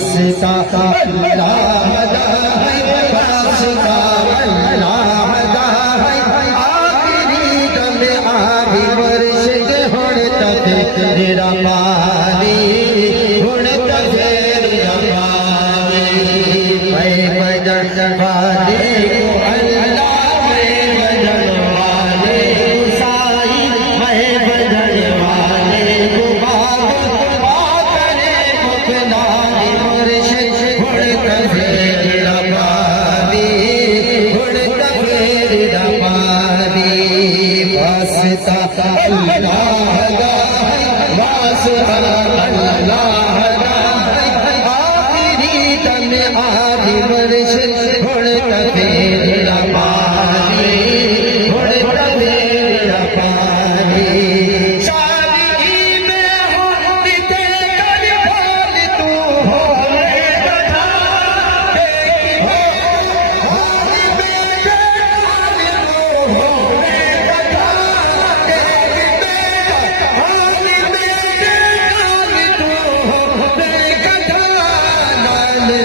वास्ता अल्लाह दा है, वास्ता अल्लाह दा है, आखिरी दम आखिरी मुर्शिद हुण तक तेरा पानी, हुण तक तेरा पानी। मैं बजन वाले को अल्लाह, मैं बजन वाले को साई, मैं बजन वाले को बात करे मुकना मुर्शिद हुण तक तेरा पानी, हुण तक तेरा पानी। वास्ता अल्लाह दा है, वास्ता अल्लाह दा है, आखिरी दम आखिरी मुर्शिद हुण तक तेरा पानी, हुण तक तेरा पानी। शादी में हो बिते कर बोल तू हो रे गधा, हो बिते कर तू हो रे गधा,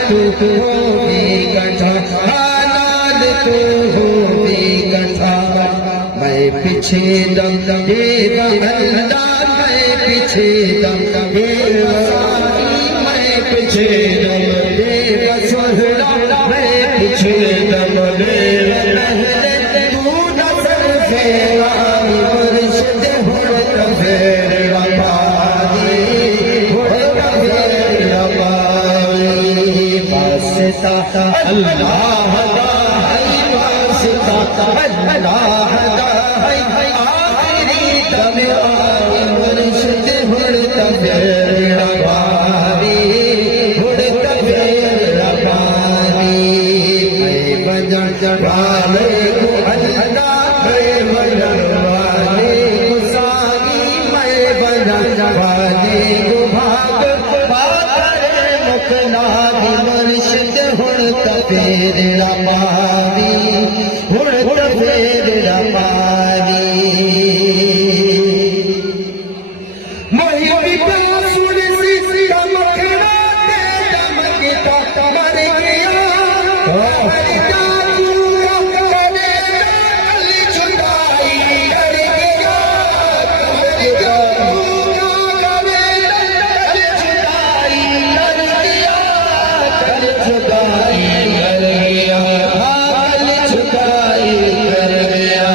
तू हो बेगठा, नाल तू हो बेगठा। मैं पीछे दम देवा अल्लाह, मैं पीछे दम देवा, मैं पीछे दम देवा सोहरा, मैं पीछे दम देवा पहले तू नजर फेरा मुर्शिद हुण तक तेरा पानी, हुण तक तेरा पानी। वास्ता अल्लाह दा है, वास्ता अल्लाह दा है, आखिरी दम आखिरी मुर्शिद हुण तक तेरा पानी, हुण तक तेरा पानी। मैं बजन वाले को अल्लाह, मैं बजन वाले को साई, मैं बजन वाले को भाग करे मुकना मुर्शिद हुण तक तेरा पानी, हुण तक तेरा पानी। मोही पिता सुन सी मखना ते चमकता मर गया, मर जा तू करे नाल छुड़ाई डर गया, मर जा तू करे नाल छुड़ाई डर गया, कर छुड़ाई कर गया, हाल छुड़ाई कर गया।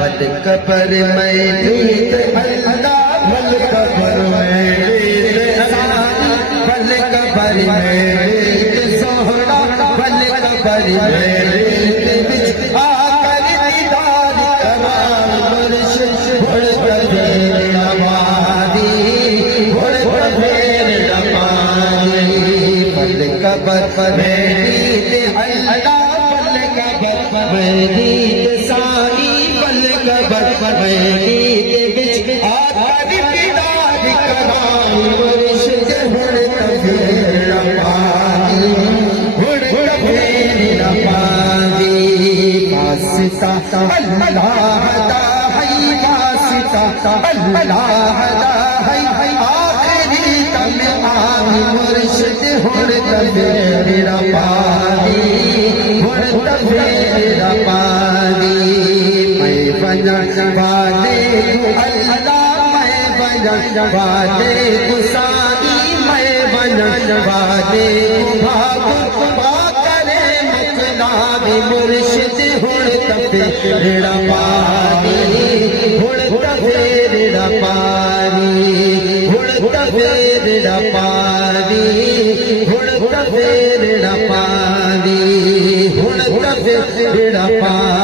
बद कबर में प्रीत अल्लाह, बल कबर में प्रीत असानी, बल कबर में प्रीत सोहरा, बल कबर में प्रीत बिच आकर दीदार करार मुर्शिद हुण तक तेरा पानी, हुण तक तेरा पानी। बल कबर में प्रीत अल्लाह, बल कबर में प्रीत साई, बल कबर में प्रीत बिच आकर दीदार करार मुर्शिद हुण तक तेरा पानी, हुण तक तेरा पानी। वास्ता अल्लाह दा है, वास्ता अल्लाह दा है, आखिरी दम आखिरी मुर्शिद हुण तक तेरा पानी, हुण तक तेरा पानी। मैं बजन वाले को अल्लाह, मैं बजन वाले को साई, मैं बजन वाले को भाग करे मुकना मुर्शिद हुण तक तेरा पानी, हुण तक तेरा पानी, हुण तक तेरा पानी, हुण तक तेरा पानी, हुण तक तेरा पानी।